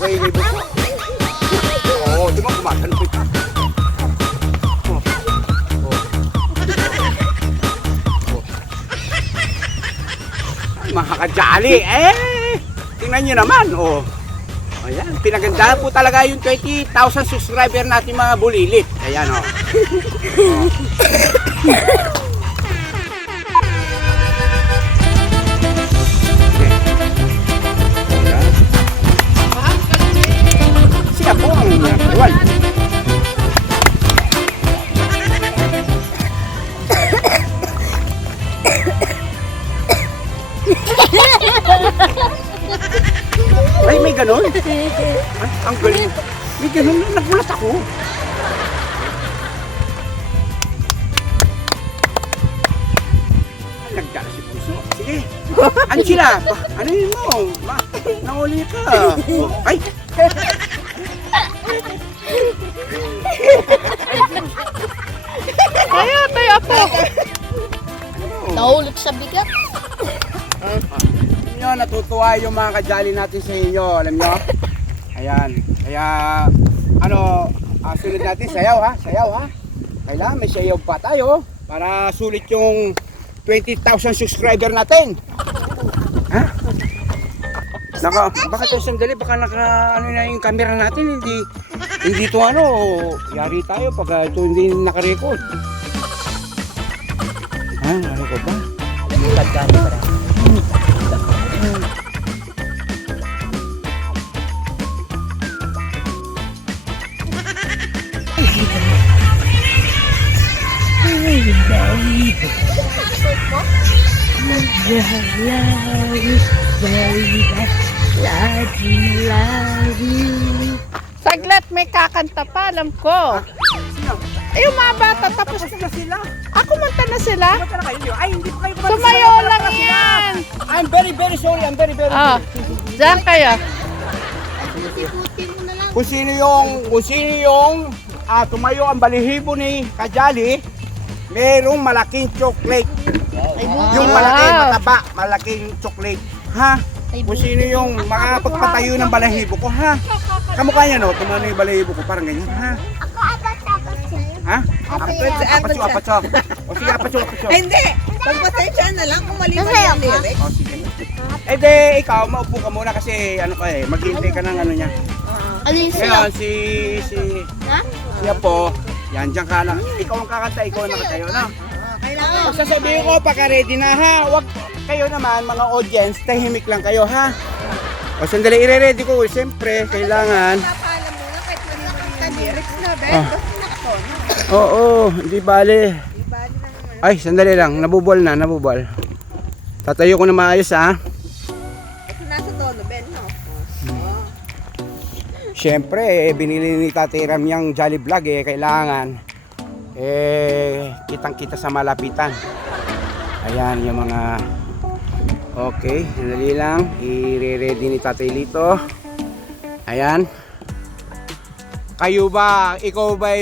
kay Libo ko. Oo, di ba kumakano pa ito? Oh. Oh. Oh. Ay, mga kajali, eh! Tingnan nyo naman, oh. Ayan, pinagandaan po talaga yung 20,000 subscriber natin mga bulilit. Ayan, oh. ganon. Ay, ang galing. May ganon. Nagulat ako. Nagdala si Puso. Sige. Angela, ba- ano yun mo? Ma, nanguli ka. Oh, Ay, Kaya tayo po. ano? Nahulog sa bigat. Nyo, natutuwa yung mga kajali natin sa inyo. Alam nyo? Ayan. Kaya, ano, ah, sunod natin, sayaw ha? Sayaw ha? Kailangan may sayaw pa tayo para sulit yung 20,000 subscriber natin. Ha? Naka, baka tayo sandali, baka naka, ano na yung camera natin, hindi, hindi to ano, yari tayo pag ah, ito hindi nakarecord. Ha? Ano ko ba? Saglit, may kakanta pa, alam ko. Eh, yung mga bata, tapos Tapos na sila. ako manta na sila. Kumanta na kayo. Ay, hindi pa kayo kumanta. Tumayo Sila, lang kumanta sila. yan. I'm very, very sorry. I'm very, very Ah, sorry. diyan kayo. Kung sino yung, kung sino yung ah, tumayo ang balihibo ni Kajali, merong malaking chocolate. Yung malaki, mataba, malaking chocolate. Ha? Kung sino yung makapagpatayo ng balahibo ko, ha? Kamukha niya, no? Tumano yung balahibo ko, parang ganyan, ha? Ako apat-apat sa'yo. Ha? Apat Apatso, siya. apatso, apatso. O sige, apatso, apatso. Ay, hindi. Pagpasensya na lang kung mali ang ka? lyrics. O sige. Eh de, ikaw, maupo ka muna kasi ano ka eh, maghihintay ka ng ano niya. Ano yung sila? Ngayon, si, si, Ha? siya po, yan, dyan ka lang. Ikaw ang kakanta, ikaw ang nakatayo na. Ah, Kailangan. Pag sasabihin ko, pagka-ready na ha, wag kayo naman, mga audience, tahimik lang kayo ha. O sandali, ire-ready ko, siyempre, kailangan. Napaalam mo na kahit ang lyrics na, Ben. Ah. Basta. Oo, hindi bale. Di ba? Di na naman. Ay, sandali lang, nabubol na, nabubol. Tatayo ko na maayos ha. Siyempre, eh, binili ni Tatay Ram yung Jolly Vlog eh, kailangan eh, kitang-kita sa malapitan. Ayan yung mga Okay, sandali lang. I-ready ni Tatay Lito. Ayan. Kayo ba, ikaw ba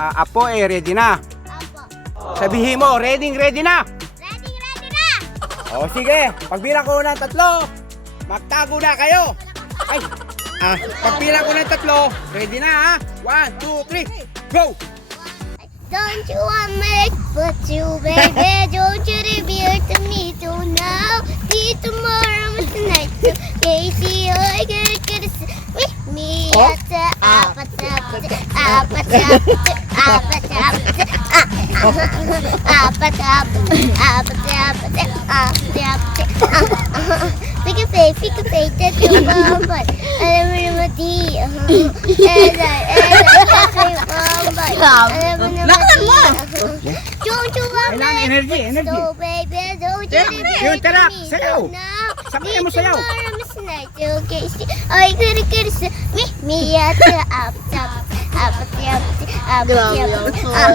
ah, apo eh, ready na? Apo. Sabihin mo, ready, ready na? Ready, ready na! O sige, pagbilang ko ng tatlo, magtago na kayo. Ay, ah, pagbilang ko ng tatlo, ready na ha? One, two, three, go! Don't you want me but you, baby? Don't you reveal to me to now? See tomorrow is the night. So Casey, I get get with me Oh. at the apatap, apatap, apatap, apatap, apatap, apatap. Pick a face, pick a face, that's your bomba. Alam mo naman di. Eda, that's your bomba. Alam mo naman mo! Kailangan me? energy, energy. So baby, don't you Yeah, reveal yun, tara, to me sayaw. Sabayan mo sayaw. Ay, kiri kiri sa me, me at the up, up, up, up, up, up, up.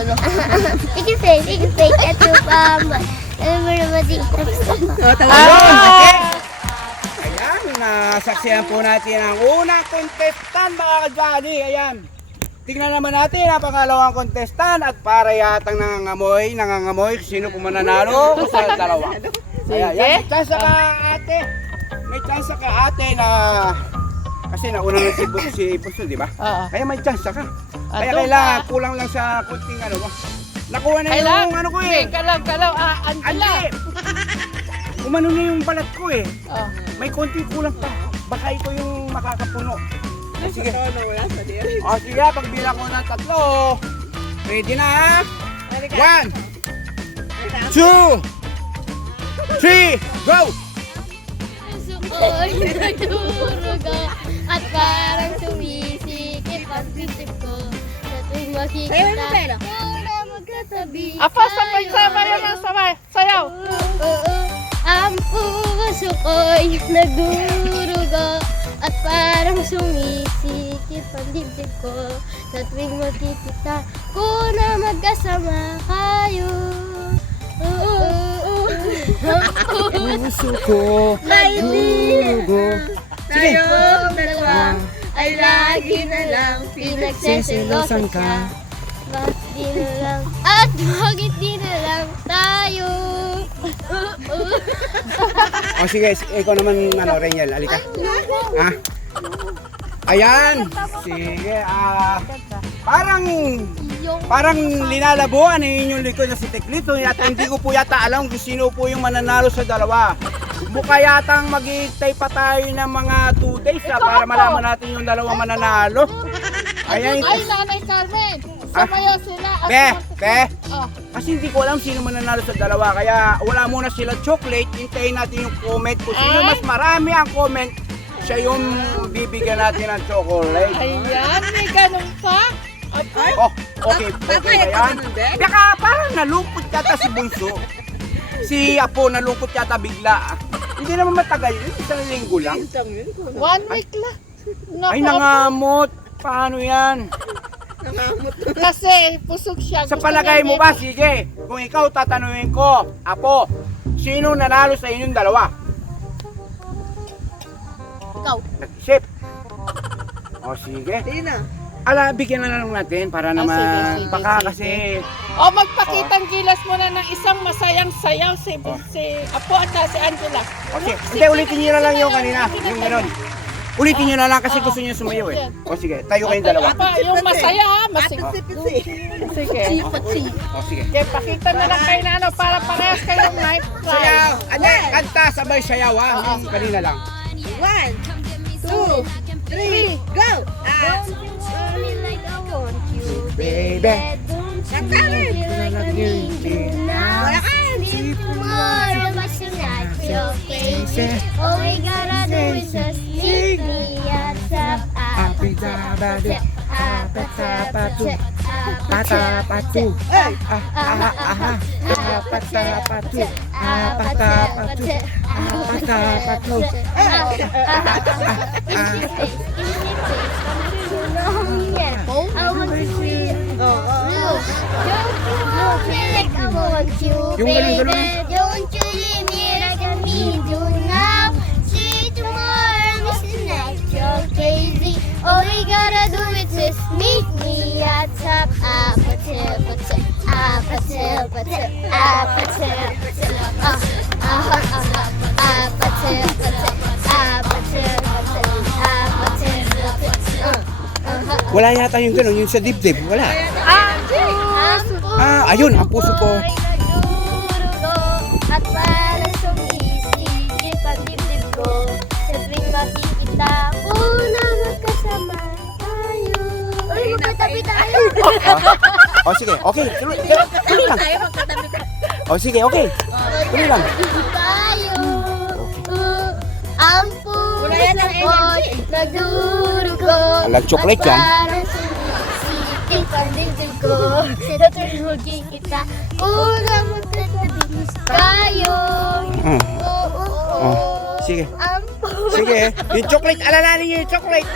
Pick a face, pick a face, at your bomba. Alam mo naman di. Oh, tawa. Ayun! Ayan, nasaksihan po natin ang unang contestant mga kajali. Ayan. Tingnan naman natin ang pangalawang contestant at para yatang nangangamoy, nangangamoy sino po mananalo sa dalawa. Ayan, yan, may chance ka ate. May chance ka ate na Kasi nauna na si, si Bunso, di ba? Oo. Kaya may chance ka. Ah, Kaya kailangan, ka. kulang lang sa kunting ano. Nakuha na yung ano ko eh. Kalaw, kalaw. Ah, Angela. Andi! Umano na yung balat ko eh. Oh. May konti kulang pa. Baka ito yung makakapuno. O, sige. O sige, pagbilang ko ng tatlo. Ready na ha? One, two, three, go! Sukoy nagdurugo at parang sumisikip ang bibig ko sa tuwing makikita ko na magkatabi Apa, sabay, sabay, sabay, sabay. Sayaw. Oo, ang puso ko'y nagdurugo at parang sumisikip ang dibdib ko sa tuwing makikita ko na magkasama kayo. Oo, Puso ko, Kaibigan. Sige. Tayong dalawa ay lagi na lang pinagseselosan ka. Bakit di na lang at bakit di na lang tayo? O sige, ikaw naman, ano, Reniel, alika. Ha? Ayan! Sige, ah... parang... Parang linalabuan eh yung likod na si Teklito at hindi ko po yata alam kung sino po yung mananalo sa dalawa. Mukha yatang maghihintay pa tayo ng mga 2 days ah, para malaman natin yung dalawang mananalo. Ayan. Ay, Nanay Carmen. Samayaw sila. at Be, mag- be. Oh. Kasi hindi ko alam sino mananalo sa dalawa. Kaya wala muna sila chocolate. Hintayin natin yung comment. Kung sino Ay. mas marami ang comment, siya yung bibigyan natin ng chocolate. Ayan, may ganun pa. Apa. Oh, okay. Okay Papayag ba ka yan? ba nun, Be? Baka parang nalungkot yata si Bunso. Si Apo nalungkot yata bigla. Hindi naman matagal yun. Isang linggo lang. One week lang. Naku, Ay, nangamot. Paano yan? Kasi pusog siya. Sa Gusto palagay niya mo ba, sige, kung ikaw tatanungin ko, Apo, sino nanalo sa inyong dalawa? Ikaw. Nag-isip. O sige. Na. Ala, bigyan na lang natin para naman, sige, sige, baka sige. kasi, O, magpakitang gilas muna ng isang masayang sayaw si, Oh. si Apo at si Angela. okay, hindi, ulitin nyo na lang yung kanina, yung gano'n. Ulitin nyo na lang kasi gusto nyo sumayaw eh. O sige, tayo kayong dalawa. Apa, yung masaya ha, Pisi-pisi. Sige. O sige. Okay, pakita na lang kayo na ano, para parehas kayong knife Sayaw! Ano? Kanta, sabay sayaw ha. Yung kanina lang. One, two, three, go! Ah, Don't you me like I want you, Baby. baby? Don't you Kanta rin. need me like I need you now? Wala ka. Tomorrow, you're crazy. All we gotta do is just meet me outside. Apidabadu, apatapatu, patapatu, Hey! ah, ah, ah, ah, apatapatu, apatapatu, apatapatu. I want to see Oo, oo. Don't you hold me like I want you, Yung ganun, baby. ganun. Don't you Wala yata yung gano'n, yung sa dibdib, wala. Ah, ayun, ang puso ko. At parang sumisikip ang dibdib ko Sa tuwing makikita ko na magkasama tayo Uy, magkatabi tayo O sige, okay, tuloy, tuloy, lang. Tayo magkatabi ka. O sige, okay, tuloy lang. tayo Ang puso ang ko'y nagdurugo Alam, chocolate At yan. sumisikip ang dibdib ko Sa tuwing makikita ko na magkatabi tayo Oo, oo, sige, Ang puso sige. Yung chocolate, alalanin nyo yung chocolate.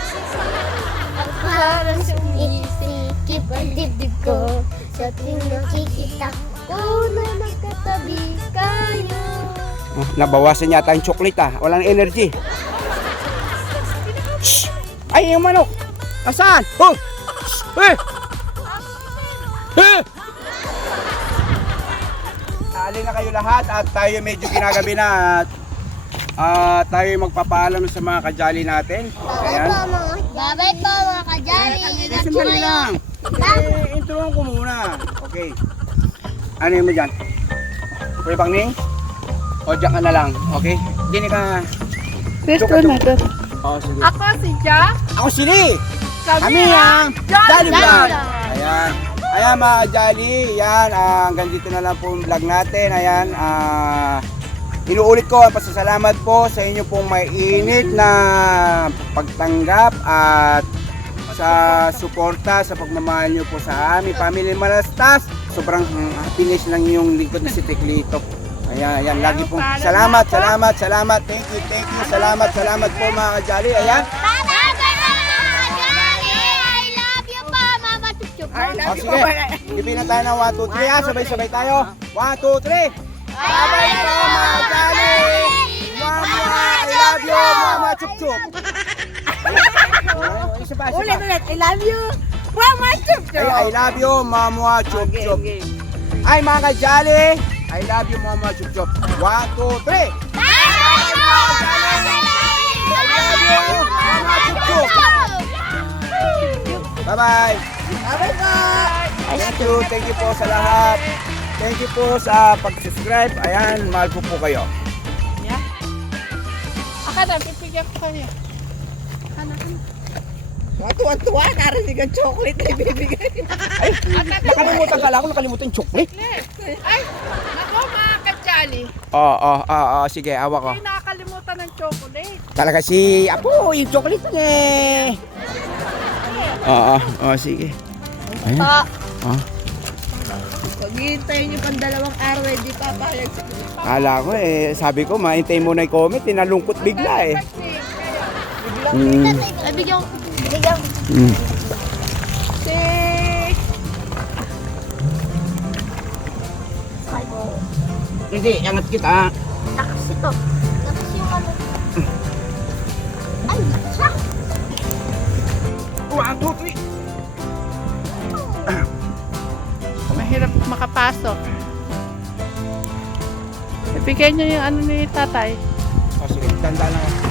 Parang dibdib ko Sa tuwing nakikita ko na magkatabi kayo Oh, nabawasan yata yung chocolate ah. Walang energy. Shh! Ay, yung manok! Nasaan? Oh! Shh! Eh! Eh! Alin na kayo lahat at tayo medyo ginagabi na at ah, tayo magpapaalam sa mga kajali natin. Ayan. Bye-bye po mga kajali. Eh, sandali lang. Eh, introan ko muna. Okay. Ano yun mo dyan? Kuya Pangning? O dyan ka na lang. Okay? Hindi ka... Pwesto Chuka, na to. O, sige. Ako si Ja. Ako sili! Kami ang Jolly Vlog! Ayan. Ayan mga Jolly, yan, ah, hanggang dito na lang po yung vlog natin. Ayan, ah, inuulit ko ang pasasalamat po sa inyo pong may init na pagtanggap at sa suporta, sa pagmamahal nyo po sa aming Family Malastas. Sobrang happiness lang yung lingkod na si Teklito. Ayan, ayan, lagi pong salamat, salamat, salamat, thank you, thank you, salamat, salamat po mga. Ayan. Kajali. I love you po, Mama Chuchup. O sige, na tayo ng 1, 2, 3 ha, sabay-sabay tayo. 1, 2, 3. Bye-bye po mga kajali. Mama, I love you, Mama Chup Chup. Isa pa, isa pa. ulit. I love you. Mama Chup Ay, I love you, Mama Chup Chup. Ay, mga kajali, I love you, Mama Chup Chup. 1, 2, 3. Bye-bye po mga kajali. I love you, Mama Chup Chup. Bye-bye. Bye-bye po. Thank you, thank you po sa lahat. Thank you po sa pag-subscribe. Ayan, mahal po po kayo. Ako na, pipigyan ko kayo. Tuwa-tuwa, narinig ang chocolate na ibibigay. Ay, nakalimutan ka lang ako, nakalimutan yung chocolate. Ay, nako mga kajali. Oo, oo, oo, oo, sige, awa ko. Hindi nakakalimutan ng chocolate. Talaga si Apo, yung chocolate niya eh. Oo, oo, sige. Ayan. Oh, Pag hihintayin niyo pang dalawang araw, hindi papayag sa kala ko eh, sabi ko, maintay mo na yung comment, eh, nalungkot bigla eh. Mm, Ay, bigyan ko. Mm. Hindi, angat kita. Lakas ito. Lakas yung ano. Ay, siya. One, two, three. Mahirap makapasok. Ibigay niyo yung ano ni tatay. Oh, sige, tanda lang ako.